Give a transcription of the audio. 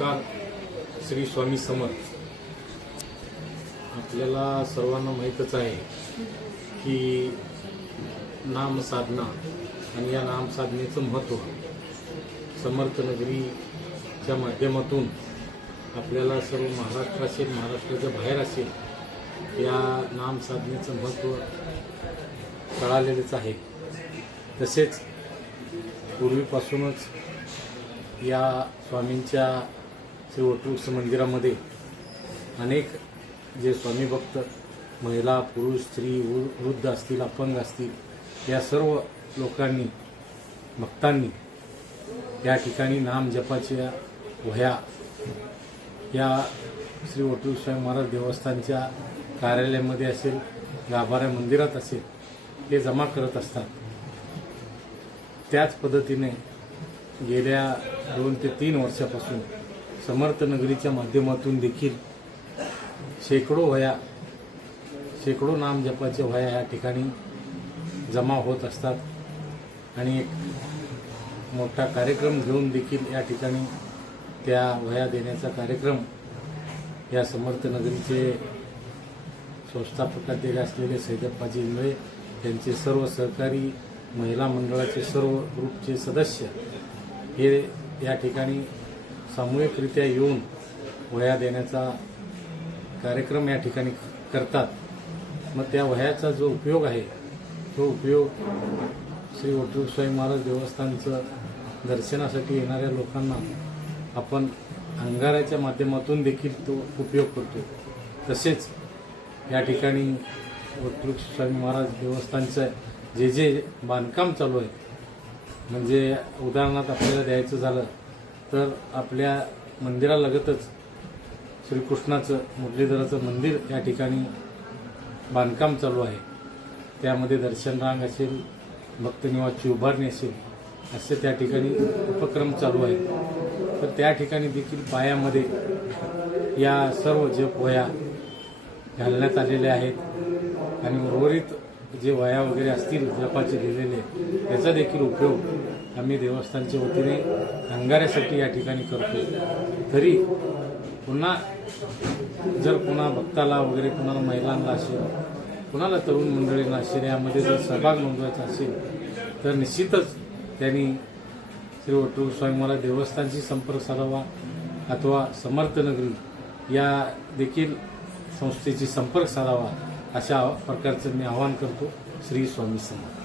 नमस्कार श्री स्वामी समर्थ. आपल्याला सर्वांना माहीतच आहे की नाम साधना आणि या नाम साधनेचं महत्त्व समर्थ नगरीच्या माध्यमातून आपल्याला सर्व महाराष्ट्र असेल महाराष्ट्राच्या बाहेर असेल या नामसाधनेचं महत्त्व कळालेलंच आहे. तसेच पूर्वीपासूनच या स्वामींच्या श्री वटवृक्ष मंदिरामध्ये अनेक जे स्वामी भक्त महिला पुरुष स्त्री वृ- वृद्ध असतील अपंग असतील या सर्व लोकांनी भक्तांनी या ठिकाणी नाम जपाच्या वह्या या श्री वटवृक्ष स्वामी महाराज देवस्थानच्या कार्यालयामध्ये असेल गाभाऱ्या मंदिरात असेल हे जमा करत असतात. त्याच पद्धतीने गेल्या दोन ते तीन वर्षापासून समर्थ नगरीच्या माध्यमातून देखील शेकडो वया शेकडो नाम जपाच्या वया या ठिकाणी जमा होत असतात. आणि एक मोठा कार्यक्रम घेऊन देखील या ठिकाणी त्या वया देण्याचा कार्यक्रम या समर्थ नगरीचे संस्थापक अध्यक्ष असलेले सैदप्पाजी इंगळे यांचे सर्व सहकारी महिला मंडळाचे सर्व ग्रुपचे सदस्य हे या ठिकाणी सामूहिकरित्या येऊन वह्या देण्याचा कार्यक्रम या ठिकाणी करतात. मग त्या वह्याचा जो उपयोग आहे तो उपयोग श्री वटूर स्वामी महाराज देवस्थानचं दर्शनासाठी येणाऱ्या लोकांना आपण अंगाराच्या माध्यमातून देखील तो उपयोग करतो. तसेच या ठिकाणी वटवृक्ष स्वामी महाराज देवस्थानचं जे जे बांधकाम चालू आहे म्हणजे उदाहरणार्थ आपल्याला द्यायचं झालं तर आपल्या मंदिरालगतच श्रीकृष्णाचं मुरलीधराचं मंदिर या ठिकाणी बांधकाम चालू आहे. त्यामध्ये दर्शनरांग असेल भक्तनिवासची उभारणी असेल असे त्या ठिकाणी उपक्रम चालू आहेत. तर त्या ठिकाणी देखील पायामध्ये या सर्व जप वया घालण्यात आलेल्या आहेत. आणि उर्वरित जे वया वगैरे असतील जपाचे लिहिलेले त्याचा देखील उपयोग आम्ही देवस्थानच्या वतीने अंगाऱ्यासाठी या ठिकाणी करतो तरी पुन्हा जर कोणा भक्ताला वगैरे कोणाला महिलांना असेल कोणाला तरुण मंडळींना असेल यामध्ये जर सहभाग नोंदवायचा असेल तर निश्चितच त्यांनी श्री वटू स्वामी मला देवस्थानशी संपर्क साधावा अथवा समर्थनगरी या देखील संस्थेशी संपर्क साधावा. अशा प्रकारचं मी आवाहन करतो श्री स्वामी समर्थ.